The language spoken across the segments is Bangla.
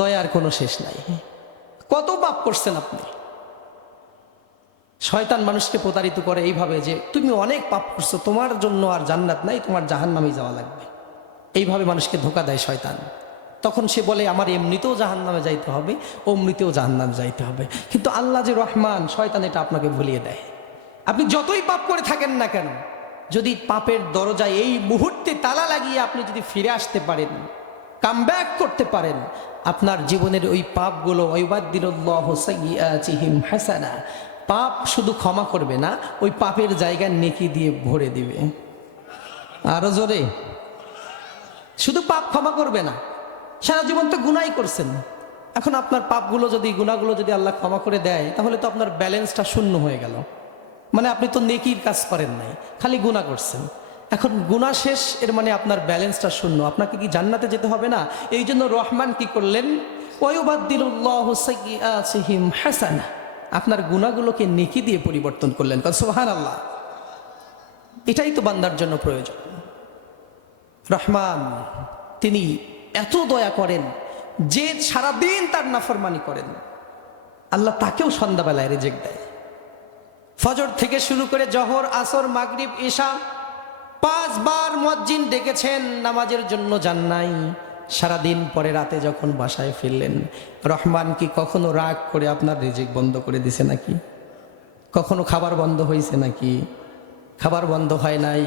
দয়ার কোনো শেষ নাই। কত পাপ করছেন আপনি। শয়তান মানুষকে প্রতারিত করে এইভাবে যে তুমি অনেক পাপ করছো, তোমার জন্য আর জান্নাত নাই, তোমার জাহান্নামে যাওয়া লাগবে। এইভাবে মানুষকে ধোঁকা দেয় শয়তান। তখন সে বলে আমার এমনিতেও জাহান্নামে যাইতে হবে, অমনিতেও জাহান্নামে যাইতে হবে। কিন্তু আল্লাহ যে রহমান, শয়তান এটা আপনাকে ভুলিয়ে দেয়। আপনি যতই পাপ করে থাকেন না কেন, যদি পাপের দরজায় এই মুহূর্তে তালা লাগিয়ে আপনি যদি ফিরে আসতে পারেন, কামব্যাক করতে পারেন, আপনার জীবনের ওই পাপগুলো ওয়াইবাদদিলুল্লাহু সাইয়্যাতিহিম হাসানা, পাপ শুধু ক্ষমা করবে না, ওই পাপের জায়গা নেকি দিয়ে ভরে দিবে। আরো জোরে, শুধু পাপ ক্ষমা করবে না, সারা জীবন তো গুনাই করছেন। এখন আপনার পাপগুলো যদি, গুনাহগুলো যদি আল্লাহ ক্ষমা করে দেয়, তাহলে তো আপনার ব্যালেন্সটা শূন্য হয়ে গেল। মানে আপনি তো নেকির কাজ করেন নাই, খালি গুনাহ করছেন। এখন গুনাহ শেষ, এর মানে আপনার ব্যালেন্সটা শূন্য। আপনাকে কি জান্নাতে যেতে হবে না? এই জন্য রহমান কি করলেন? ওয়ায়ুবাদদিলুল্লাহু সাইয়্যাতিহিম হাসানা, আপনার গুনাহগুলোকে নেকি দিয়ে পরিবর্তন করলেন। সুবহানাল্লাহ। এটাই তো বান্দার জন্য প্রয়োজন। রহমান তিনি এত দয়া করেন যে সারাদিন তার নাফরমানি করেন, আল্লাহ তাকেও সন্ধ্যাবেলায় রিজেক্ট দেয়। ফজর থেকে শুরু করে জোহর, আসর, মাগরিব, ইশা 5 বার মুয়াজ্জিন ডেকেছেন, নামাজের জন্য যান নাই। সারাদিন পরে রাতে যখন বাসায় ফিরলেন, রহমান কি কখনো রাগ করে আপনার রিজিক বন্ধ করে দিছে নাকি? কখনো খাবার বন্ধ হয়েছে নাকি? খাবার বন্ধ হয় নাই।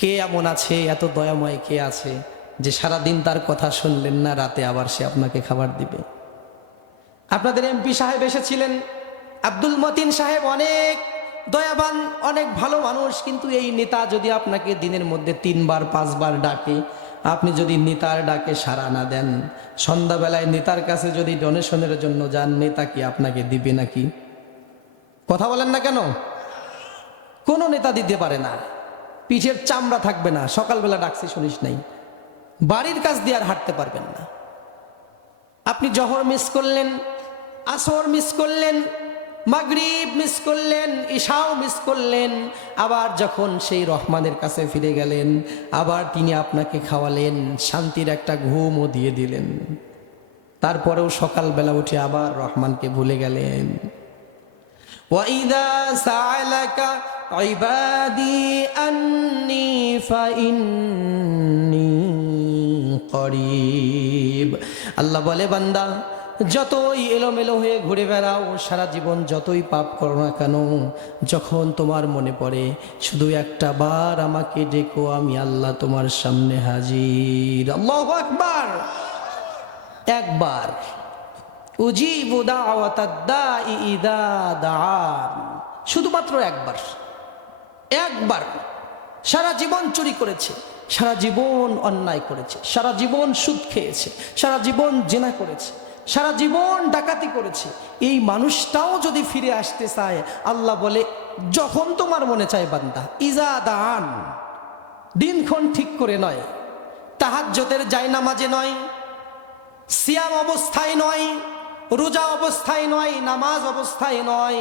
কে এমন আছে, এত দয়াময় কে আছে যে সারাদিন তার কথা শুনলেন না, রাতে আবার সে আপনাকে খাবার দিবে? আপনাদের এমপি সাহেব এসেছিলেন, আব্দুল মতিন সাহেব, অনেক দয়াবান, অনেক ভালো মানুষ। কিন্তু এই নেতা যদি আপনাকে দিনের মধ্যে 3 বার 5 বার ডাকে, আপনি যদি নেতার ডাকে সাড়া না দেন, সন্ধ্যাবেলায় নেতার কাছে যদি ডোনেশনের জন্য যান, নেতা কি আপনাকে দিবে নাকি? কথা বলেন না কেন? কোনো নেতা দিতে পারে না, পিঠের চামড়া থাকবে না। সকালবেলা ডাকছি শুনিস নাই, বাড়ির কাছ দিয়ে আর হাঁটতে পারবেন না। আপনি জোহর মিস করলেন, আসর মিস করলেন, মাগরিব মিস করলেন, ইশাও মিস করলেন। আবার যখন সেই রহমানের কাছে ফিরে গেলেন, আবার তিনি আপনাকে খাওয়ালেন, শান্তির একটা ঘুমও দিয়ে দিলেন। তারপরেও সকালবেলা উঠে আবার রহমানকে ভুলে গেলেন। وَإِذَا سَأَلَكَ عِبَادِي أَنِّي فَإِنِّي قَرِيب। আল্লাহ বলে, বান্দা যতই এলোমেলো হয়ে ঘুরে বেড়াও, সারা জীবন যতই পাপ করো না কেন, যখন তোমার মনে পড়ে শুধু একটা বার আমাকে ডেকো, আমি আল্লাহ তোমার সামনে হাজির। আল্লাহু আকবার। একবার উজিবু দাওয়াতাদ দাঈ ইযা দাআন, শুধুমাত্র একবার। একবার সারা জীবন চুরি করেছে, সারা জীবন অন্যায় করেছে, সারা জীবন সুদ খেয়েছে, সারা জীবন জিনা করেছে, সারা জীবন ডাকাতি করেছে, এই মানুষটাও যদি ফিরে আসতে চায়, আল্লাহ বলে যখন তোমার মনে চায় বান্দা, ইযা দাআন, দিনক্ষণ ঠিক করে নয়, তাহাজ্জুদের জায়নামাজে নয়, সিয়াম অবস্থায় নয়, রোজা অবস্থায় নয়, নামাজ অবস্থায় নয়,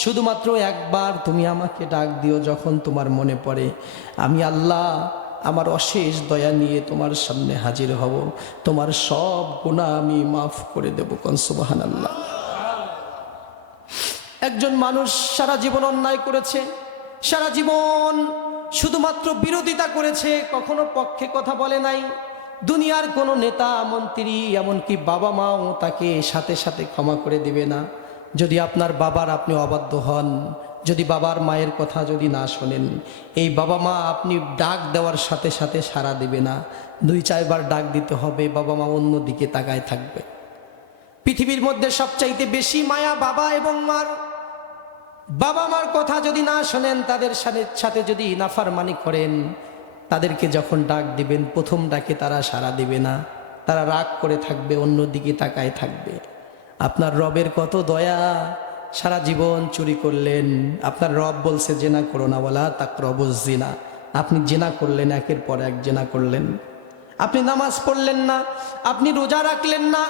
শুধুমাত্র একবার তুমি আমাকে ডাক দিও যখন তোমার মনে পড়ে, আমি আল্লাহ আমার অশেষ দয়া নিয়ে তোমার সামনে হাজির হব, তোমার সব গুনাহ আমি মাফ করে দেব। কোন সুবহানাল্লাহ। একজন মানুষ সারা জীবন অন্যায় করেছে, সারা জীবন শুধুমাত্র বিরোধিতা করেছে, কখনো পক্ষে কথা বলে নাই। দুনিয়ার কোনো নেতা, মন্ত্রী, এমনকি বাবা মাও তাকে সাথে সাথে ক্ষমা করে দিবে না। যদি আপনার বাবার আপনি অবাধ্য হন, যদি বাবার মায়ের কথা যদি না শোনেন, এই বাবা মা আপনি ডাক দেওয়ার সাথে সাথে সাড়া দিবে না। 2-4 বার ডাক দিতে হবে, বাবা মা অন্য দিকে তাকায় থাকবে। পৃথিবীর মধ্যে সবচাইতে বেশি মায়া বাবা এবং মার। বাবা মার কথা যদি না শোনেন, তাদের সাথে যদি নাফরমানি করেন, তাদেরকে যখন ডাক দিবেন, প্রথম ডাকে তারা সাড়া দিবে না, তারা রাগ করে থাকবে, অন্যদিকে তাকায় থাকবে। আপনার রবের কত দয়া, সারা জীবন চুরি করলেন, আপনার রব বলছে জেনা করো না, ওয়ালা তাকরাবুজ জিনা, আপনি জেনা করলেন, একের পর এক জেনা করলেন। আপনি নামাজ পড়লেন না, আপনি রোজা রাখলেন না।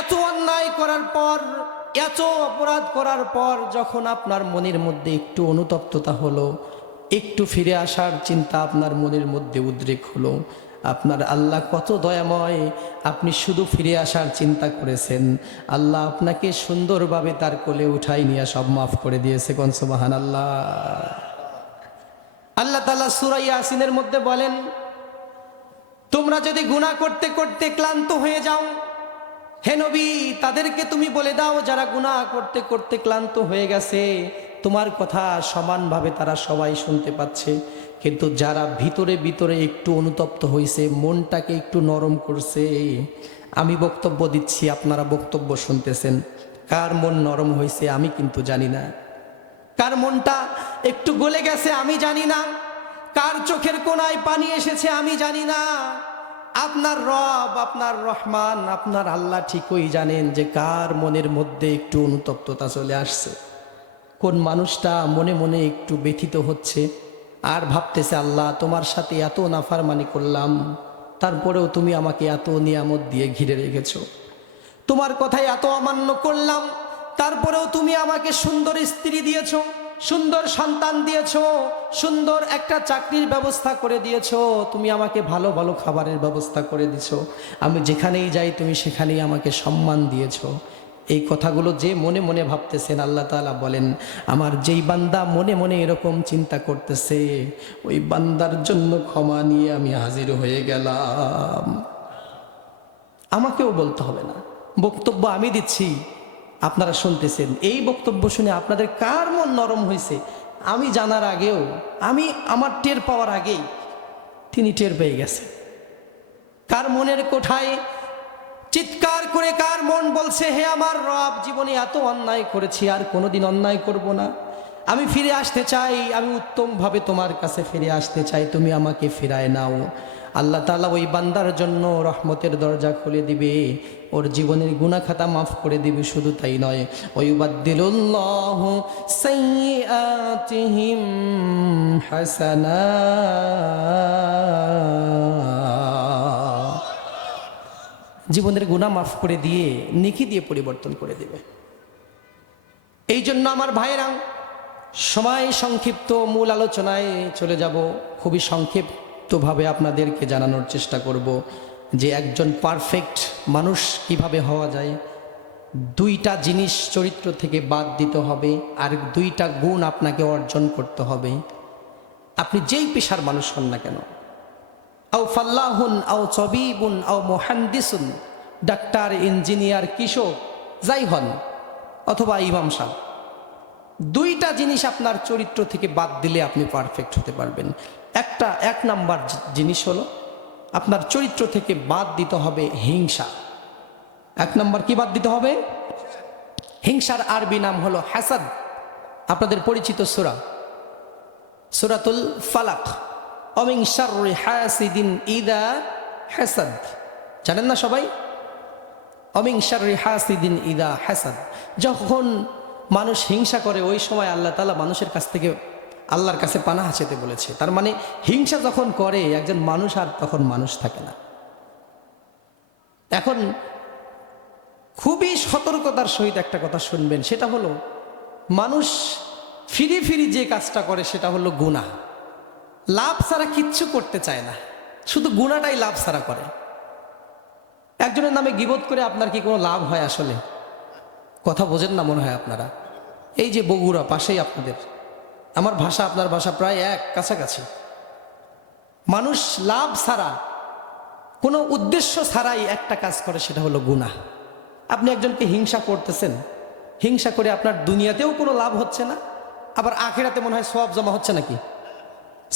এত অন্যায় করার পর, এত অপরাধ করার পর যখন আপনার মনের মধ্যে একটু অনুতপ্ততা হলো, একটু ফিরে আসার চিন্তা আপনার মনের মধ্যে উদ্রেক হলো, আপনার আল্লাহ কত দয়াময়, আপনি শুধু ফিরে আসার চিন্তা করেছেন, আল্লাহ আপনাকে সুন্দরভাবে তার কোলে উঠাই নিয়ে সব মাফ করে দিয়েছে। কোন সুবহানাল্লাহ। আল্লাহ তাআলা সূরা ইয়াসিনের মধ্যে বলেন, তোমরা যদি গুনাহ করতে করতে ক্লান্ত হয়ে যাও, হে নবী তাদেরকে তুমি বলে দাও যারা গুনাহ করতে করতে ক্লান্ত হয়ে গেছে, তোমার কথা সমানভাবে তারা সবাই শুনতে পাচ্ছে, কিন্তু যারা ভিতরে ভিতরে একটু অনুতপ্ত হয়েছে, মনটাকে একটু নরম করছে, আমি বক্তব্য দিচ্ছি, আপনারা বক্তব্য শুনতেছেন, কার মন নরম হয়েছে আমি কিন্তু জানি না, কার মনটা একটু গলে গেছে আমি জানি না, কার চোখের কোণায় পানি এসেছে আমি জানি না। আপনার রব, আপনার রহমান, আপনার আল্লাহ ঠিকই জানেন যে কার মনের মধ্যে একটু অনুতপ্ততা চলে আসছে, কোন মানুষটা মনে মনে একটু ব্যথিত হচ্ছে আর ভাবতেছে আল্লাহ তোমার সাথে এত নাফরমানি করলাম, তারপরেও তুমি আমাকে এত নিয়ামত দিয়ে ঘিরে রেখেছো, তোমার কথায় এত অমান্য করলাম, তারপরেও তুমি আমাকে সুন্দর স্ত্রী দিয়েছো, সুন্দর সন্তান দিয়েছো, সুন্দর একটা চাকরির ব্যবস্থা করে দিয়েছো, তুমি আমাকে ভালো ভালো খাবারের ব্যবস্থা করে দিছো, আমি যেখানেই যাই তুমি সেখানেই আমাকে সম্মান দিয়েছো। এই কথাগুলো যে মনে মনে ভাবতেছেন, আল্লাহ তাআলা বলেন আমার যেই বান্দা মনে মনে এরকম চিন্তা করতেছে, ওই বান্দার জন্য ক্ষমা নিয়ে আমি হাজির হয়ে গেলাম। আমাকেও বলতে হবে না, বক্তব্য আমি দিচ্ছি, আপনারা শুনতেছেন, এই বক্তব্য শুনে আপনাদের কার মন নরম হয়েছে আমি জানার আগেও, আমি আমার টের পাওয়ার আগেই তিনি টের পেয়ে গেছে। কার মনের কোঠায় চিৎকার করে কার মন বলছে হে আমার রব, জীবনে এত অন্যায় করেছি আর কোনোদিন অন্যায় করব না, আমি ফিরে আসতে চাই, আমি উত্তমভাবে তোমার কাছে ফিরে আসতে চাই, তুমি আমাকে ফিরায় নাও। আল্লাহ তাআলা ওই বান্দার জন্য রহমতের দরজা খুলে দিবে, ওর জীবনের গুনাহ খাতা মাফ করে দিবে। শুধু তাই নয়, ওয়ুবাদদিলুল্লাহু সাইয়্যাতিহিম হাসানাত, জীবনের গুনাহ মাফ করে দিয়ে নেকি দিয়ে পরিবর্তন করে দিবে। এই জন্য আমার ভাইরা, সময় সংক্ষিপ্ত, মূল আলোচনায় চলে যাব। খুবই সংক্ষিপ্তভাবে আপনাদেরকে জানানোর চেষ্টা করব যে একজন পারফেক্ট মানুষ কিভাবে হওয়া যায়। দুইটা জিনিস চরিত্র থেকে বাদ দিতে হবে, আর দুইটা গুণ আপনাকে অর্জন করতে হবে। আপনি যেই পেশার মানুষ হন না কেন, আও ফাল্লাহুন আও তবিবুন আও মুহান্দিসুন, ডাক্তার, ইঞ্জিনিয়ার, কৃষক যাই হন, অথবা ইমাম সাহেব, দুইটা জিনিস আপনার চরিত্র থেকে বাদ দিলে আপনি পারফেক্ট হতে পারবেন। এক নাম্বার জিনিস হলো আপনার চরিত্র থেকে বাদ দিতে হবে হিংসা। এক নাম্বার কি বাদ দিতে হবে? হিংসার আরবি নাম হলো হাসাদ। আপনাদের পরিচিত সূরা, সূরাতুল ফালাক, অমিন শাররি হাসিদিন ইদা হাসাদ, জানেন না সবাই? অমিন শাররি হাসিদিন ইদা হাসাদ, যখন মানুষ হিংসা করে ওই সময় আল্লাহ তাআলা মানুষের কাছ থেকে আল্লাহর কাছে পানাহ চেতে বলেছে। তার মানে হিংসা যখন করে একজন মানুষ, আর তখন মানুষ থাকে না। এখন খুবই সতর্কতার সহিত একটা কথা শুনবেন, সেটা হলো মানুষ ফিরি ফিরি যে কাজটা করে সেটা হলো গুনাহ। লাভ ছাড়া কিচ্ছু করতে চায় না, শুধু গুনাহটাই লাভ ছাড়া করে। একজনের নামে গীবত করে আপনার কি কোনো লাভ হয়? আসলে কথা বোঝেন না মনে হয় আপনারা। এই যে বগুড়া পাশেই আপনাদের, আমার ভাষা আপনার ভাষা প্রায় এক কাছাকাছি। মানুষ লাভ ছাড়া, কোনো উদ্দেশ্য ছাড়াই একটা কাজ করে, সেটা হলো গুনাহ। আপনি একজনকে হিংসা করতেছেন, হিংসা করে আপনার দুনিয়াতেও কোনো লাভ হচ্ছে না, আবার আখিরাতে মনে হয় সওয়াব জমা হচ্ছে নাকি?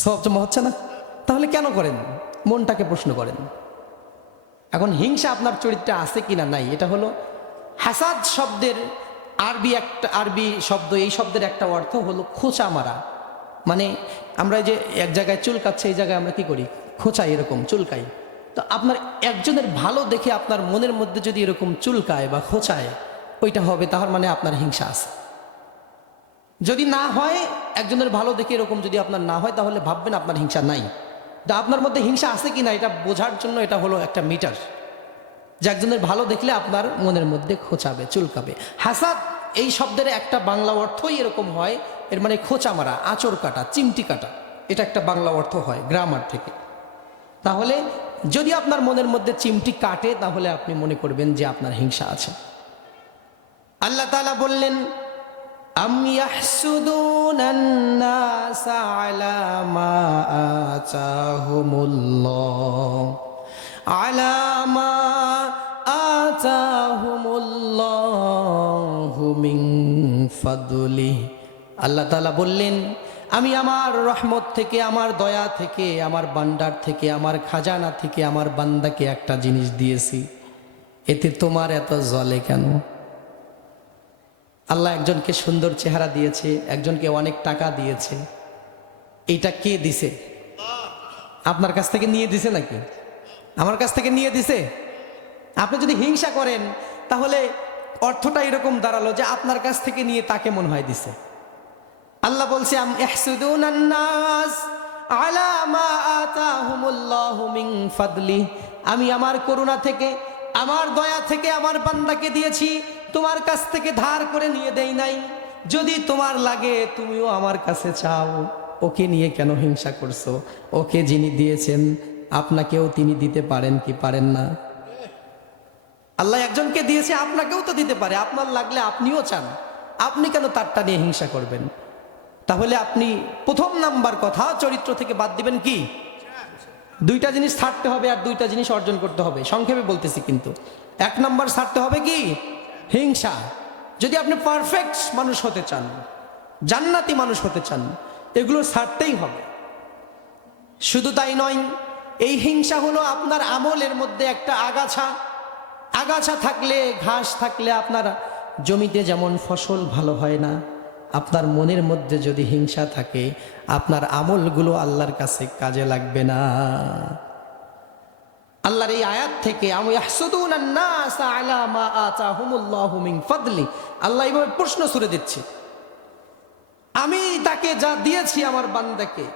সওয়াব জমা হচ্ছে না, তাহলে কেন করেন? মনটাকে প্রশ্ন করেন। এখন হিংসা আপনার চরিত্রে আছে কিনা নাই, এটা হলো হাসাদ শব্দের আরবি শব্দ। এই শব্দের একটা অর্থ হলো খোঁচা মারা। মানে আমরা যে এক জায়গায় চুলকাচ্ছে, এই জায়গায় আমরা কি করি? খোঁচাই, এরকম চুলকাই। তো আপনার একজনের ভালো দেখে আপনার মনের মধ্যে যদি এরকম চুলকায় বা খোঁচায়, ওইটা হবে, তাহার মানে আপনার হিংসা আছে। যদি না হয়, একজনের ভালো দেখে এরকম যদি আপনার না হয়, তাহলে ভাববেন আপনার হিংসা নাই। তা আপনার মধ্যে হিংসা আছে কি না এটা বোঝার জন্য এটা হলো একটা মিটার, যে একজনের ভালো দেখলে আপনার মনের মধ্যে খোঁচাবে, চুলকাবে। হাসাদ এই শব্দের একটা বাংলা অর্থই এরকম হয়, এর মানে খোঁচা মারা, আঁচড় কাটা, চিমটি কাটা, এটা একটা বাংলা অর্থ হয় গ্রামার থেকে। তাহলে যদি আপনার মনের মধ্যে চিমটি কাটে তাহলে আপনি মনে করবেন যে আপনার হিংসা আছে। আল্লাহ তাআলা বললেন, আম ইয়াহসুদুনান নাসা আলা মা আতাহুমুল্লাহ আলা মা আতাহুমুল্লাহু মিন ফাদলিহি। আল্লাহ তাআলা বললেন, আমি আমার রহমত থেকে, আমার দয়া থেকে, আমার ভান্ডার থেকে, আমার খাজানা থেকে আমার বান্দাকে একটা জিনিস দিয়েছি, এতে তোমার এত জ্বলে কেন? আল্লাহ একজনকে সুন্দর চেহারা দিয়েছে, একজনকে অনেক টাকা দিয়েছে, এইটা কে দিছে? আপনার কাছ থেকে নিয়ে দিছে নাকি? আমার কাছ থেকে নিয়ে দিছে? আপনি যদি হিংসা করেন তাহলে অর্থটা এরকম দাঁড়ালো যে আপনার কাছ থেকে নিয়ে তাকে মনে হয় দিছে। আল্লাহ বলছে, আম ইয়াহসুদুনান নাস আলা মা আতাহুমুল্লাহু মিন ফাদলি, আমি আমার করুণা থেকে, আমার দয়া থেকে আমার বান্দাকে দিয়েছি, তোমার কাছ থেকে ধার করে নিয়ে দেই নাই। যদি তোমার লাগে তুমিও আমার কাছে চাও, ওকে নিয়ে কেন হিংসা করছো? ওকে যিনি দিয়েছেন আপনাকেও তিনি দিতে পারেন কি পারেন না? আল্লাহ একজনকে দিয়েছে, আপনাকেও তো দিতে পারে, আপনার লাগলে আপনিও চান, আপনি কেন তারটা নিয়ে হিংসা করবেন? তাহলে আপনি প্রথম নাম্বার কথা, চরিত্র থেকে বাদ দিবেন কি? দুইটা জিনিস ছাড়তে হবে আর দুইটা জিনিস অর্জন করতে হবে। সংক্ষেপে বলতেছি কিন্তু, এক নাম্বার ছাড়তে হবে কি? হিংসা। যদি আপনি পারফেক্ট মানুষ হতে চান, জান্নাতি মানুষ হতে চান, এগুলো ছাড়তেই হবে। শুধু তাই নয়, এই হিংসা হলো আপনার আমলের মধ্যে একটা আগাছা। আগাছা থাকলে, ঘাস থাকলে আপনার জমিতে যেমন ফসল ভালো হয় না, আপনার মনের মধ্যে যদি হিংসা থাকে আপনার আমলগুলো আল্লাহর কাছে কাজে লাগবে না। আল্লাহর এই আয়াত থেকে আম ইয়াহসুদুনান নাস আলা মা আতাহুমুল্লাহু মিন ফাদলি, আল্লাহ এইভাবে প্রশ্ন ছুড়ে দিচ্ছে, আমি তাকে যা দিয়েছি আমার বান্দাকে,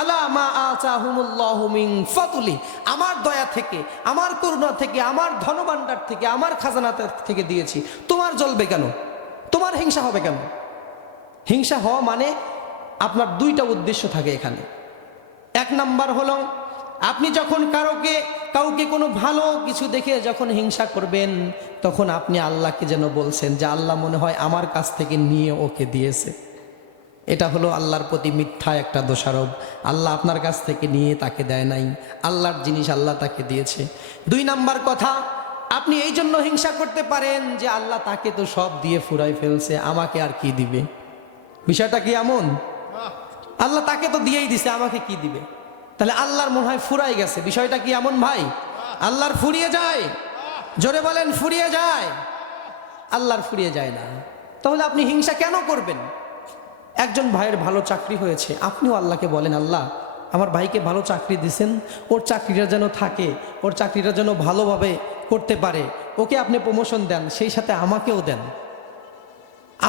আলা মা আতাহুমুল্লাহু মিন ফাদলি, আমার দয়া থেকে, আমার করুণা থেকে, আমার ধনভাণ্ডার থেকে, আমার খাজানা থেকে দিয়েছি, তোমার জ্বলবে কেন? তোমার হিংসা হবে কেন? হিংসা হওয়া মানে আপনার দুইটা উদ্দেশ্য থাকে এখানে। এক নাম্বার হলো, আপনি যখন কাউকে কোনো ভালো কিছু দেখে যখন হিংসা করবেন, তখন আপনি আল্লাহকে যেন বলছেন যে আল্লাহ মনে হয় আমার কাছ থেকে নিয়ে ওকে দিয়েছে। এটা হলো আল্লাহর প্রতি মিথ্যা একটা দোষারোপ। আল্লাহ আপনার কাছ থেকে নিয়ে তাকে দেয় নাই, আল্লাহর জিনিস আল্লাহ তাকে দিয়েছে। দুই নাম্বার কথা, আপনি এই জন্য হিংসা করতে পারেন যে আল্লাহ তাকে তো সব দিয়ে ফুরাই ফেলছে, আমাকে আর কি দিবে? বিষয়টা কি এমন? আল্লাহ তাকে তো দিয়েই দিছে, আমাকে কি দিবে? তাহলে আল্লাহর মনে হয় ফুরাই গেছে। বিষয়টা কি এমন ভাই? আল্লাহর ফুরিয়ে যায়? জোরে বলেন, ফুরিয়ে যায়? আল্লাহর ফুরিয়ে যায় না। তাহলে আপনি হিংসা কেন করবেন? একজন ভাইয়ের ভালো চাকরি হয়েছে, আপনিও আল্লাহকে বলেন, আল্লাহ আমার ভাইকে ভালো চাকরি দিছেন, ওর চাকরিটা যেন থাকে, ওর চাকরিটা যেন ভালোভাবে করতে পারে, ওকে আপনি প্রমোশন দেন, সেই সাথে আমাকেও দেন,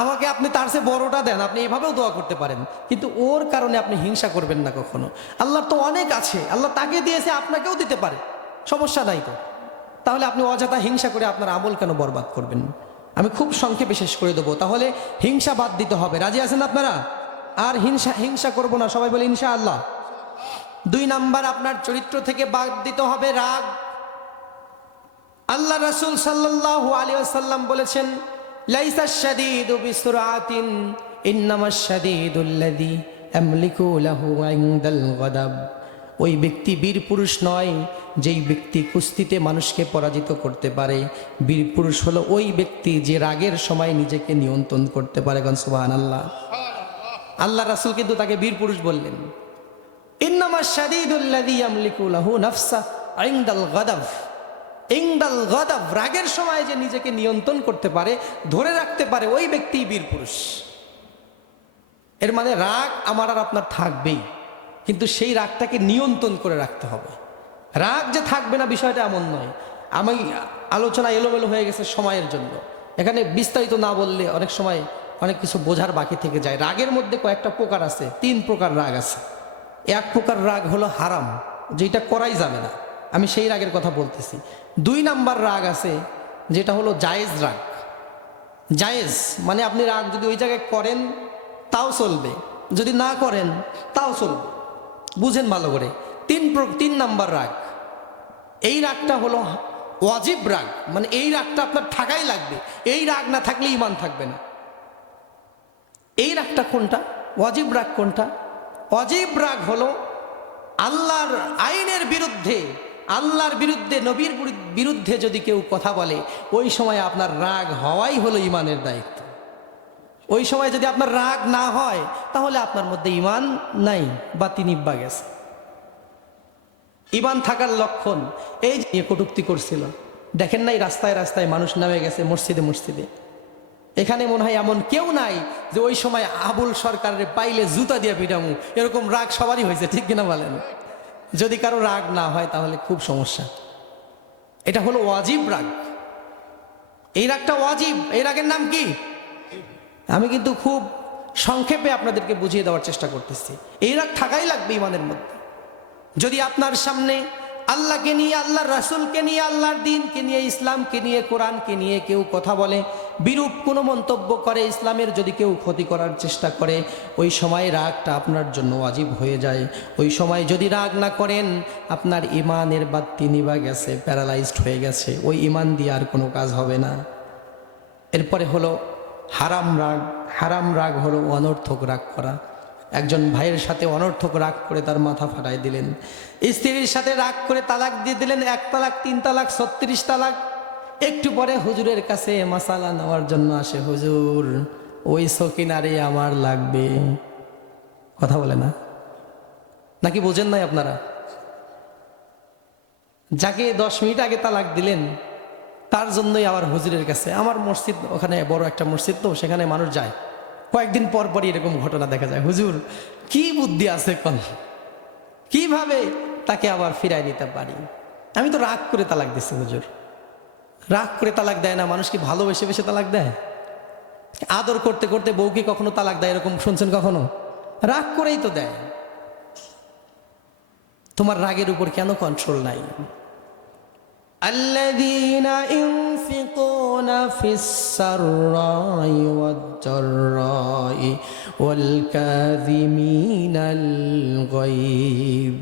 আমাকে আপনি তার চেয়ে বড়টা দেন। আপনি এইভাবেও দোয়া করতে পারেন, কিন্তু ওর কারণে আপনি হিংসা করবেন না কখনো। আল্লাহ তো অনেক আছে, আল্লাহ তাকে দিয়েছে, আপনাকেও দিতে পারে, সমস্যা নাই তো। তাহলে আপনি অযথা হিংসা করে আপনার আমল কেন বরবাদ করবেন? আমি খুব সংক্ষেপে শেষ করে দেবো। তাহলে হিংসা বাদ দিতে হবে, রাজি আছেন আপনারা? আর হিংসা করব না, সবাই বলে ইনশাআল্লাহ। দুই নাম্বার, আপনার চরিত্র থেকে বাদ দিতে হবে রাগ। আল্লাহ রাসূল সাল্লাল্লাহু আলাইহি ওয়াসাল্লাম বলেছেন, লাইসা শাদীদু বিসুরআতিন ইন্নামাশ শাদীদুল্লাযী আমলিকু লাহু ইনদাল গাদাব। ওই ব্যক্তি বীর পুরুষ নয় যেই ব্যক্তি কুস্তিতে মানুষকে পরাজিত করতে পারে। বীর পুরুষ হলো ওই ব্যক্তি যে রাগের সময় নিজেকে নিয়ন্ত্রণ করতে পারে। সুবহানাল্লাহ। আল্লাহ রাসূল কিন্তু তাকে বীর পুরুষ বললেন। ইন্নামাশ শাদীদুল্লাযী আমলিকু লাহু নাফসা ইনদাল গাদাব। ইনদাল গাদাব, রাগের সময় যে নিজেকে নিয়ন্ত্রণ করতে পারে, ধরে রাখতে পারে, ওই ব্যক্তি বীর পুরুষ। এর মানে রাগ আমার আর আপনার থাকবেই, কিন্তু সেই রাগটাকে নিয়ন্ত্রণ করে রাখতে হবে। রাগ যে থাকবে না বিষয়টা এমন নয়। আমি আলোচনা এলোমেলো হয়ে গেছে সময়ের জন্য, এখানে বিস্তারিত না বললে অনেক সময় অনেক কিছু বোঝার বাকি থেকে যায়। রাগের মধ্যে কয়েকটা প্রকার আছে, 3 প্রকার রাগ আছে। এক প্রকার রাগ হলো হারাম, যেটা করাই যাবে না, আমি সেই রাগের কথা বলতেছি। 2 নাম্বার রাগ আছে যেটা হলো জায়েজ রাগ। জায়েজ মানে আপনি রাগ যদি ওই জায়গায় করেন তাও চলবে, যদি না করেন তাও চলবে, বুঝেন ভালো করে। 3 নাম্বার রাগ। এই রাগটা হলো ওয়াজিব রাগ, মানে এই রাগটা আপনার থাকাই লাগবে। এই রাগ না থাকলে ঈমান থাকবে না। এই রাগটা কোনটা? ওয়াজিব রাগ কোনটা? ওয়াজিব রাগ হলো আল্লাহর আইনের বিরুদ্ধে, আল্লাহর বিরুদ্ধে, নবীর বিরুদ্ধে যদি কেউ কথা বলে, ওই সময় আপনার রাগ হওয়াই হলো ঈমানের দায়িত্ব। ওই সময় যদি আপনার রাগ না হয়, তাহলে আপনার মধ্যে ঈমান নাই বা নিব্বা গেছে। ঈমান থাকার লক্ষণ এই যে কটূক্তি করছিল, দেখেন নাই রাস্তায় রাস্তায় মানুষ নামে গেছে, মসজিদে মসজিদে। এখানে মনে হয় এমন কেউ নাই যে ওই সময় আবুল সরকারের পাইলে জুতা দিয়ে পিটামু, এরকম রাগ সবারই হয়েছে, ঠিক কিনা বলেন? যদি কারো রাগ না হয় তাহলে খুব সমস্যা। এটা হলো ওয়াজিব রাগ। এই রাগটা ওয়াজিব। এই রাগের নাম কি? আমি কিন্তু খুব সংক্ষেপে আপনাদেরকে বুঝিয়ে দেওয়ার চেষ্টা করতেছি। এই রাগ থাকাই লাগবে ঈমানের মধ্যে। যদি আপনার সামনে আল্লাহকে নিয়ে, আল্লাহর রাসূলকে নিয়ে, আল্লাহর দ্বীনকে নিয়ে, ইসলামকে নিয়ে, কোরআনকে নিয়ে কেউ কথা বলে, বিরূপ কোনো মন্তব্য করে, ইসলামের যদি কেউ ক্ষতি করার চেষ্টা করে, ওই সময় রাগটা আপনার জন্য ওয়াজিব হয়ে যায়। ওই সময় যদি রাগ না করেন, আপনার ঈমানের বাতি নিভা গেছে, প্যারালাইজড হয়ে গেছে, ওই ঈমান দিয়ে আর কোনো কাজ হবে না। এরপরে হলো হারাম রাগ। হারাম রাগ হলো অনর্থক রাগ করা। একজন ভাইয়ের সাথে অনর্থক রাগ করে তার মাথা ফাটাই দিলেন, স্ত্রীর সাথে রাগ করে তালাক দিয়ে দিলেন, 1 তালাক, 3 তালাক, 36 তালাক। একটু পরে হুজুরের কাছে মাসালা নেওয়ার জন্য আসে, হুজুর ওই সকিনারে আমার লাগবে। কথা বলে না নাকি? বোঝেন নাই আপনারা? যাকে 10 মিনিট আগে তালাক দিলেন, তার জন্যই আবার হুজুরের কাছে। আমার মসজিদ, ওখানে বড় একটা মসজিদ, তো সেখানে মানুষ যায়, কয়েকদিন পর পরই এরকম ঘটনা দেখা যায়। হুজুর কি বুদ্ধি আছে কোন, কিভাবে তাকে আবার ফিরাই নিতে পারি? আমি তো রাগ করে তালাক দিচ্ছি। হুজুর রাগ করে তালাক দেয় না, মানুষ কি ভালোবেসে বেশে তালাক দেয়? আদর করতে করতে বউ কি কখনো তালাক দেয়? এরকম শুনছেন কখনো? রাগ করেই তো দেয়। তোমার রাগের উপর কেন কন্ট্রোল নাই? الذين ينفقون في السراء والضراء والكاظمين الغيظ।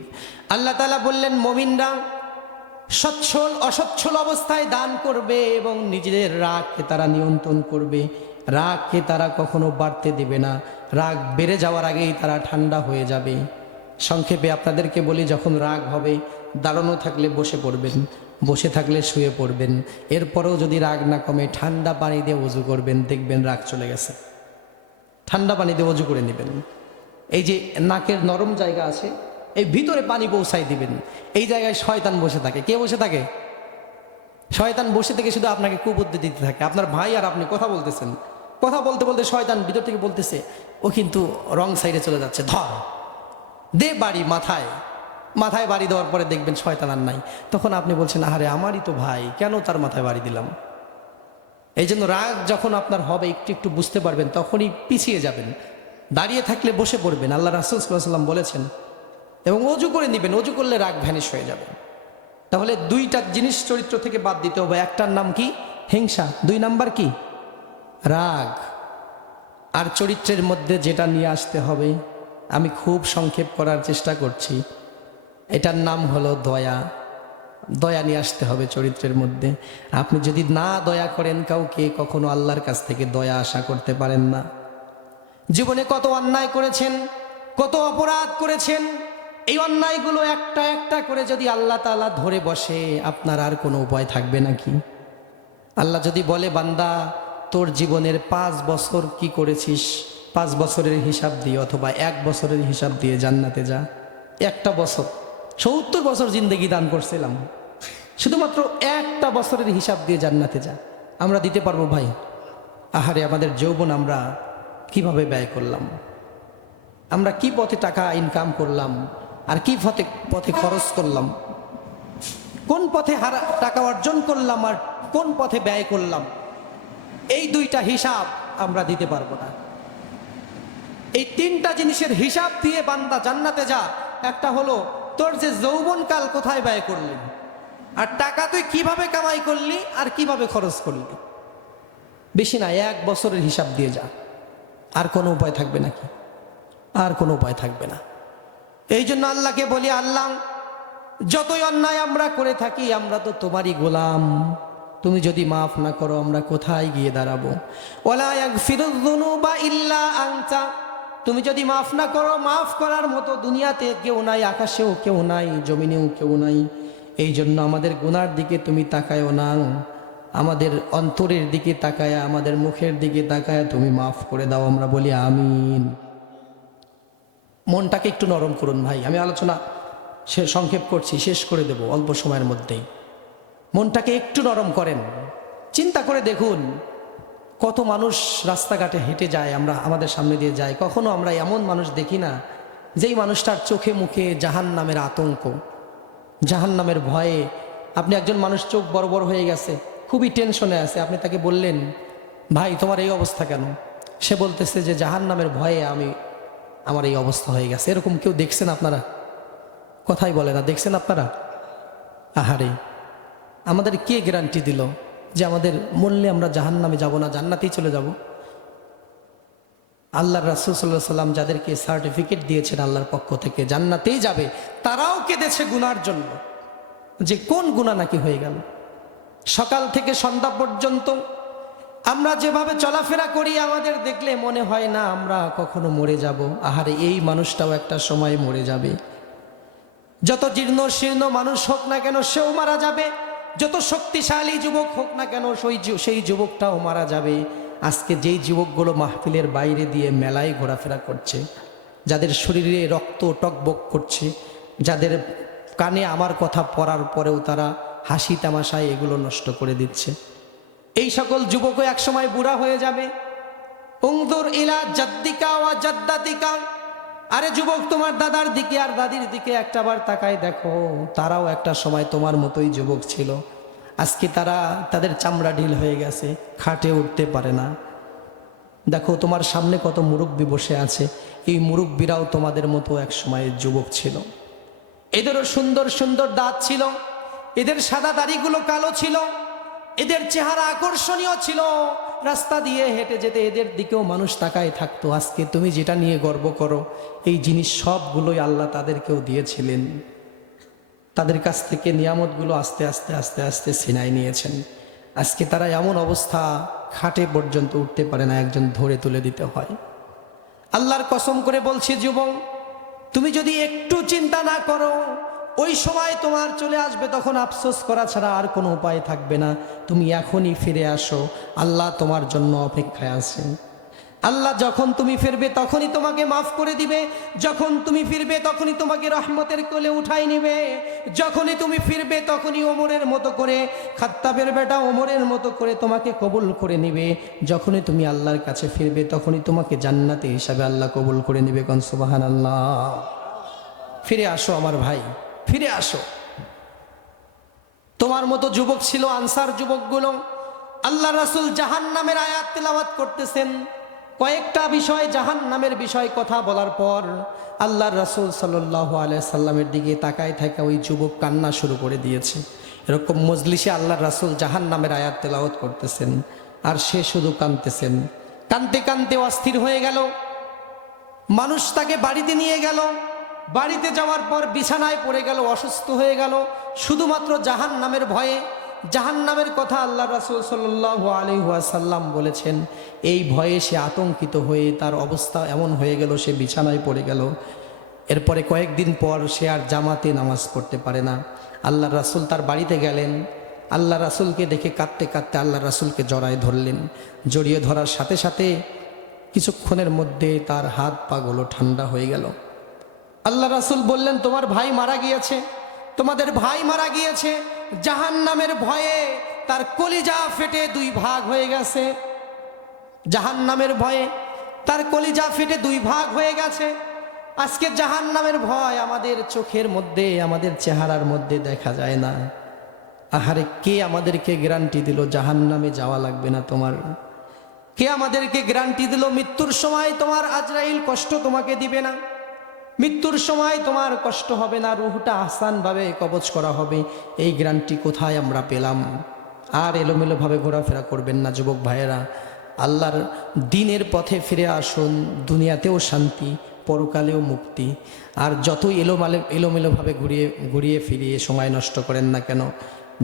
আল্লাহ তাআলা বললেন, মুমিনরা সচ্ছল অসচ্ছল অবস্থায় দান করবে এবং নিজেদের রাগকে তারা নিয়ন্ত্রণ করবে। রাগকে তারা কখনো বাড়তে দিবে না। রাগ বেড়ে যাওয়ার আগেই তারা ঠান্ডা হয়ে যাবে। সংক্ষেপে আপনাদেরকে বলি, যখন রাগ হবে, দাঁড়ানো থাকলে বসে পড়বেন, বসে থাকলে শুয়ে পড়বেন। এরপরেও যদি রাগ না কমে, ঠান্ডা পানি দিয়ে ওযু করবেন, দেখবেন রাগ চলে গেছে। ঠান্ডা পানি দিয়ে ওযু করে নেবেন। এই যে নাকের নরম জায়গা আছে, এই ভিতরে পানি পৌঁছাই দিবেন। এই জায়গায় শয়তান বসে থাকে। কে বসে থাকে? শয়তান বসে থেকে শুধু আপনাকে কুবুদ্ধি দিতে থাকে। আপনার ভাই আর আপনি কথা বলতেছেন, কথা বলতে বলতে শয়তান ভিতর থেকে বলতেছে, ও কিন্তু রং সাইডে চলে যাচ্ছে, ধর দে বাড়ি মাথায়। মাথায় বাড়ি দেওয়ার পরে দেখবেন শয়তান আর নাই। তখন আপনি বলছেন, আহারে আমারই তো ভাই, কেন তার মাথায় বাড়ি দিলাম? এই জন্য রাগ যখন আপনার হবে, একটু একটু বুঝতে পারবেন, তখনই পিছিয়ে যাবেন। দাঁড়িয়ে থাকলে বসে পড়বেন, আল্লাহ রাসূল সাল্লাল্লাহু আলাইহি ওয়াসাল্লাম বলেছেন। এবং ওযু করে নেবেন, ওযু করলে রাগ ভ্যানিশ হয়ে যাবে। তাহলে 2টা জিনিস চরিত্র থেকে বাদ দিতে হবে। একটার নাম কি? হিংসা। 2 নাম্বার কি? রাগ। আর চরিত্রের মধ্যে যেটা নিয়ে আসতে হবে, আমি খুব সংক্ষেপ করার চেষ্টা করছি, এটার নাম হলো দয়া। দয়া নিয়ে আসতে হবে চরিত্রের মধ্যে। আপনি যদি না দয়া করেন কাউকে, কখনো আল্লাহর কাছ থেকে দয়া আশা করতে পারেন না। জীবনে কত অন্যায় করেছেন, কত অপরাধ করেছেন, এই অন্যায়গুলো একটা একটা করে যদি আল্লাহ তাআলা ধরে বসে, আপনার আর কোনো উপায় থাকবে নাকি? আল্লাহ যদি বলে, বান্দা তোর জীবনের 5 বছর কি করেছিস, 5 বছরের হিসাব দিয়ে, অথবা 1 বছরের হিসাব দিয়ে জান্নাতে যা। 1টা বছর, 70 বছর জিন্দেগি দান করছিলাম, শুধুমাত্র 1টা বছরের হিসাব দিয়ে জান্নাতে যা। আমরা দিতে পারবো ভাই? আহারে আমাদের যৌবন আমরা কিভাবে ব্যয় করলাম, আমরা কি পথে টাকা ইনকাম করলাম, আর কি পথে খরচ করলাম, কোন পথে টাকা অর্জন করলাম আর কোন পথে ব্যয় করলাম, এই 2টা হিসাব আমরা দিতে পারবো না। এই 3টা জিনিসের হিসাব দিয়ে বান্দা জান্নাতে যা। একটা হলো তোর যে যৌবনকাল কোথায় ব্যয় করলি, আর টাকা তুই কিভাবে কামাই করলি আর কিভাবে খরচ করলি। বেশি না, 1 বছরের হিসাব দিয়ে যা। আর কোনো উপায় থাকবে নাকি? আর কোনো উপায় থাকবে না। এই জন্য আল্লাহকে বলি, আল্লাহ যতই অন্যায় আমরা করে থাকি আমরা তো তোমারই গোলাম, তুমি যদি মাফ না করো আমরা কোথায় গিয়ে দাঁড়াবো? ওয়ালা ইয়াগফিরুয যুনুবা ইল্লা আনতা, তুমি যদি মাফ না করো, মাফ করার মতো দুনিয়াতে কেউ নাই, আকাশেও কেউ নাই, জমিনেও কেউ নাই। এই জন্য আমাদের গুনার দিকে তুমি তাকায়ও না, আমাদের অন্তরের দিকে তাকায়া, আমাদের মুখের দিকে তাকায়া তুমি মাফ করে দাও। আমরা বলি আমিন। মনটাকে একটু নরম করুন ভাই, আমি আলোচনা সংক্ষেপ করছি, শেষ করে দেব অল্প সময়ের মধ্যেই। মনটাকে একটু নরম করেন। চিন্তা করে দেখুন, কত মানুষ রাস্তাঘাটে হেঁটে যায়, আমরা আমাদের সামনে দিয়ে যায়, কখনো আমরা এমন মানুষ দেখি না যেই মানুষটার চোখে মুখে জাহান্নামের আতঙ্ক, জাহান্নামের ভয়ে। আপনি একজন মানুষ চোখ বড় বড় হয়ে গেছে, খুবই টেনশনে আছে, আপনি তাকে বললেন ভাই তোমার এই অবস্থা কেন? সে বলতেছে যে জাহান্নামের ভয়ে আমার এই অবস্থা হয়ে গেছে। এরকম কেউ দেখছেন আপনারা? কথাই বলে না, দেখছেন আপনারা? আহারে, আমাদের কে গ্যারান্টি দিল যে আমাদের মরলে আমরা জাহান্নামে যাব না, জান্নাতেই চলে যাব? আল্লাহর রাসূল সাল্লাল্লাহু আলাইহি ওয়াসাল্লাম যাদেরকে সার্টিফিকেট দিয়েছেন আল্লাহর পক্ষ থেকে জান্নাতেই যাবে, তারাও কেঁদেছে গুনার জন্য, যে কোন গুনাহ নাকি হয়ে গেল। সকাল থেকে সন্ধ্যা পর্যন্ত আমরা যেভাবে চলাফেরা করি, আমাদের দেখলে মনে হয় না আমরা কখনো মরে যাব। আহারে, এই মানুষটাও একটা সময় মরে যাবে। যত জীর্ণ শীর্ণ মানুষ হোক না কেন সেও মারা যাবে, যত শক্তিশালী যুবক হোক না কেন সেই যুবকটাও মারা যাবে। আজকে যেই যুবকগুলো মাহফিলের বাইরে দিয়ে মেলায় ঘোরাফেরা করছে, যাদের শরীরে রক্ত টকবক করছে, যাদের কানে আমার কথা পড়ার পরেও তারা হাসি তামাশায় এগুলো নষ্ট করে দিচ্ছে, এই সকল যুবকও একসময় বুড়া হয়ে যাবে। উনজুর ইলা জাদ্দিকা ওয়া জাদ্দাতিকা, আরে যুবক, তোমার দাদার দিকে আর দাদির দিকে একটাবার তাকায় দেখো, তারাও একটা সময় তোমার মতোই যুবক ছিল। আজকে তাদের চামড়া ঢিল হয়ে গেছে, খাটে উঠতে পারে না। দেখো তোমার সামনে কত মুরব্বি বসে আছে, এই মুরব্বিরাও তোমাদের মতো এক সময় যুবক ছিল। এদেরও সুন্দর সুন্দর দাঁত ছিল, এদের সাদা দাড়িগুলো কালো ছিল, এদের চেহারা আকর্ষণীয় ছিল, রাস্তা দিয়ে হেঁটে যেতে এদের দিকেও মানুষ তাকায় থাকতো। আজকে তুমি যেটা নিয়ে গর্ব করো, এই জিনিস সবগুলোই আল্লাহ তাদেরকেও দিয়েছিলেন। তাদের কাছ থেকে নিয়ামতগুলো আস্তে আস্তে আস্তে আস্তে ছিনাই নিয়েছেন। আজকে তারা এমন অবস্থা, খাটে পর্যন্ত উঠতে পারে না, একজন ধরে তুলে দিতে হয়। আল্লাহর কসম করে বলছি যুবক, তুমি যদি একটু চিন্তা না করো, ওই সময় তোমার চলে আসবে, তখন আফসোস করা ছাড়া আর কোনো উপায় থাকবে না। তুমি এখনই ফিরে আসো, আল্লাহ তোমার জন্য অপেক্ষায় আছেন। আল্লাহ যখন তুমি ফিরবে তখনই তোমাকে মাফ করে দিবে, যখন তুমি ফিরবে তখনই তোমাকে রহমতের কোলে উঠাই নিবে, যখনই তুমি ফিরবে তখনই ওমরের মতো করে, খাত্তাবের বেটা ওমরের মতো করে তোমাকে কবুল করে নিবে। যখনই তুমি আল্লাহর কাছে ফিরবে তখনই তোমাকে জান্নাতে হিসাবে আল্লাহ কবুল করে নিবে। কোন সুবহানাল্লাহ। ফিরে আসো আমার ভাই, ফিরে আসো। তোমার মতো যুবক ছিল আনসার যুবকগুলো। আল্লাহ রাসূল জাহান্নামের আয়াত তেলাওয়াত করতেছেন, কয়েকটা বিষয় জাহান্নামের বিষয় কথা বলার পর আল্লাহর রাসূল সাল্লাল্লাহু আলাইহি সাল্লামের দিকে তাকায় থাকা ওই যুবক কান্না শুরু করে দিয়েছে। এরকম মজলিসে আল্লাহর রাসূল জাহান্নামের আয়াত তেলাওয়াত করতেছেন আর সে শুধু কাঁদতেছেন। কাঁদতে কাঁদতে অস্থির হয়ে গেল। মানুষ তাকে বাড়িতে নিয়ে গেল, বাড়িতে যাওয়ার পর বিছানায় পড়ে গেল, অসুস্থ হয়ে গেল, শুধুমাত্র জাহান্নামের ভয়ে। জাহান্নামের কথা আল্লাহ রাসূল সাল্লাল্লাহু আলাইহি ওয়াসাল্লাম বলেছেন, এই ভয়ে সে আতঙ্কিত হয়ে তার অবস্থা এমন হয়ে গেল, সে বিছানায় পড়ে গেল। এরপরে কয়েকদিন পর সে আর জামাতে নামাজ পড়তে পারে না। আল্লাহ রাসূল তার বাড়িতে গেলেন, আল্লাহ রাসূলকে দেখে কাঁদতে কাঁদতে আল্লাহ রাসূলকে জড়ায় ধরলেন। জড়িয়ে ধরার সাথে সাথে কিছুক্ষণের মধ্যে তার হাত পাগুলো ঠান্ডা হয়ে গেল। আল্লাহ রাসূল বললেন, তোমার ভাই মারা গিয়েছে, তোমাদের ভাই মারা গিয়েছে। জাহান্নামের ভয়ে তার কলিজা ফেটে দুই ভাগ হয়ে গেছে। জাহান্নামের ভয়ে তার কলিজা ফেটে দুই ভাগ হয়ে গেছে। আজকে জাহান্নামের ভয় আমাদের চোখের মধ্যে, আমাদের চেহারার মধ্যে দেখা যায় না। আহারে, কে আমাদেরকে গ্যারান্টি দিল জাহান্নামে যাওয়া লাগবে না তোমার? কে আমাদেরকে গ্যারান্টি দিল মৃত্যুর সময় তোমার আজরাইল কষ্ট তোমাকে দিবে না, মৃত্যুর সময় তোমার কষ্ট হবে না, রূহটা আহসানভাবে কবজ করা হবে? এই গ্যারান্টি কোথায় আমরা পেলাম? আর এলোমেলোভাবে ঘোরাফেরা করবেন না যুবক ভাইয়েরা। আল্লাহর দ্বীনের পথে ফিরে আসুন, দুনিয়াতেও শান্তি, পরকালেও মুক্তি। আর যতই এলোমেলোভাবে ঘুরিয়ে ফিরিয়ে সময় নষ্ট করেন না কেন,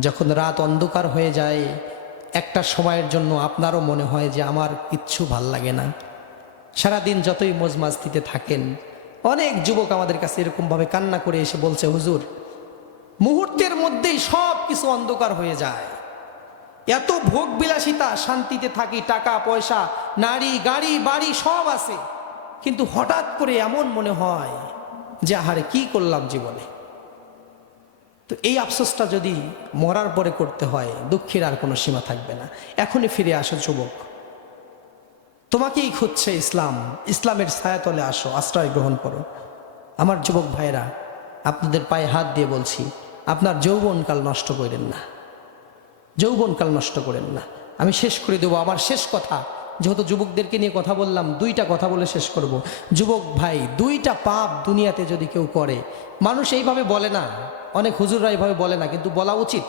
যখন রাত অন্ধকার হয়ে যায় একটা সময়ের জন্য আপনারও মনে হয় যে আমার কিচ্ছু ভাল লাগে না। সারাদিন যতই মজমাস্তিতে থাকেন, অনেক যুবক আমাদের কাছে এরকমভাবে কান্না করে এসে বলছে, হুজুর মুহূর্তের মধ্যেই সব কিছু অন্ধকার হয়ে যায়, এত ভোগ বিলাসিতা, শান্তিতে থাকি, টাকা পয়সা, নারী গাড়ি বাড়ি সব আছে, কিন্তু হঠাৎ করে এমন মনে হয় যে আহারে কি করলাম জীবনে। তো এই আফসোসটা যদি মরার পরে করতে হয়, দুঃখের আর কোনো সীমা থাকবে না। এখনই ফিরে আসো যুবক, তোমাকেই খুঁজছে ইসলাম, ইসলামের ছায়াতলে আসো, আশ্রয় গ্রহণ করো। আমার যুবক ভাইরা, আপনাদের পায়ে হাত দিয়ে বলছি, আপনার যৌবনকাল নষ্ট করেন না, যৌবনকাল নষ্ট করেন না। আমি শেষ করে দেবো আমার শেষ কথা, যেহেতু যুবকদেরকে নিয়ে কথা বললাম, দুইটা কথা বলে শেষ করব। যুবক ভাই, দুইটা পাপ দুনিয়াতে যদি কেউ করে, মানুষ এইভাবে বলে না, অনেক হুজুররা এইভাবে বলে না, কিন্তু বলা উচিত।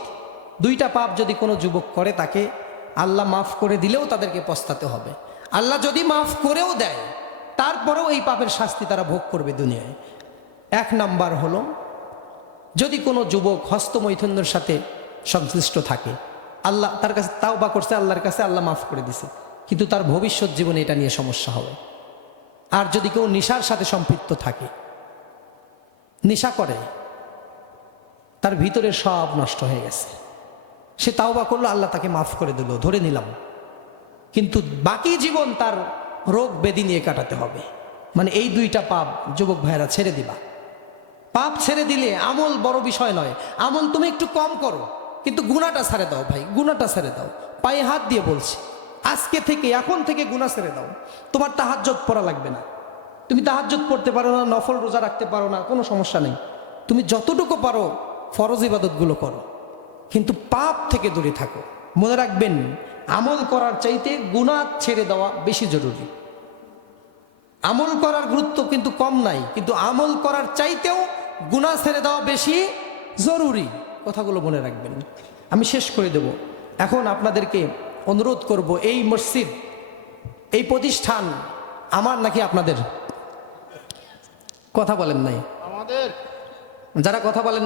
দুইটা পাপ যদি কোনো যুবক করে, তাকে আল্লাহ মাফ করে দিলেও তাদেরকে পস্তাতে হবে। আল্লাহ যদি মাফ করেও দেয়, তারপরেও এই পাপের শাস্তি তারা ভোগ করবে দুনিয়ায়। এক নাম্বার হলো, যদি কোনো যুবক হস্তমৈথুনের সাথে সংশ্লিষ্ট থাকে, আল্লাহ তার কাছে তাওবা করছে, আল্লাহর কাছে আল্লাহ মাফ করে দিছে, কিন্তু তার ভবিষ্যৎ জীবনে এটা নিয়ে সমস্যা হবে। আর যদি কেউ নেশার সাথে সম্পৃক্ত থাকে, নেশা করে, তার ভিতরে সব নষ্ট হয়ে গেছে, সে তাওবা করলো, আল্লাহ তাকে মাফ করে দিল, ধরে নিলাম, কিন্তু বাকি জীবন তার রোগ ব্যাধি নিয়ে কাটাতে হবে। মানে এই দুইটা পাপ যুবক ভাইরা ছেড়ে দিবা। পাপ ছেড়ে দিলে আমল বড় বিষয় নয়, আমল তুমি একটু কম করো, কিন্তু গুনাহটা ছেড়ে দাও ভাই, গুনাহটা ছেড়ে দাও। পায়ে হাত দিয়ে বলছি, আজকে থেকে, এখন থেকে গুনাহ ছেড়ে দাও। তোমার তাহাজ্জুদ পড়া লাগবে না, তুমি তাহাজ্জুদ পড়তে পারো না, নফল রোজা রাখতে পারো না, কোনো সমস্যা নেই, তুমি যতটুকু পারো ফরজ ইবাদতগুলো করো, কিন্তু পাপ থেকে দূরে থাকো। মনে রাখবেন, আমল করার চাইতে গুনাহ ছেড়ে দেওয়া বেশি জরুরি। আমল করার গুরুত্ব কিন্তু কম নাই, কিন্তু আমল করার চাইতেও গুনাহ ছেড়ে দেওয়া বেশি জরুরি। কথাগুলো মনে রাখবেন। আমি শেষ করে দেব। এখন আপনাদেরকে অনুরোধ করব, এই মসজিদ, এই প্রতিষ্ঠান আমার নাকি আপনাদের? কথা বলেন নাই, আমাদের। যারা কথা বলেন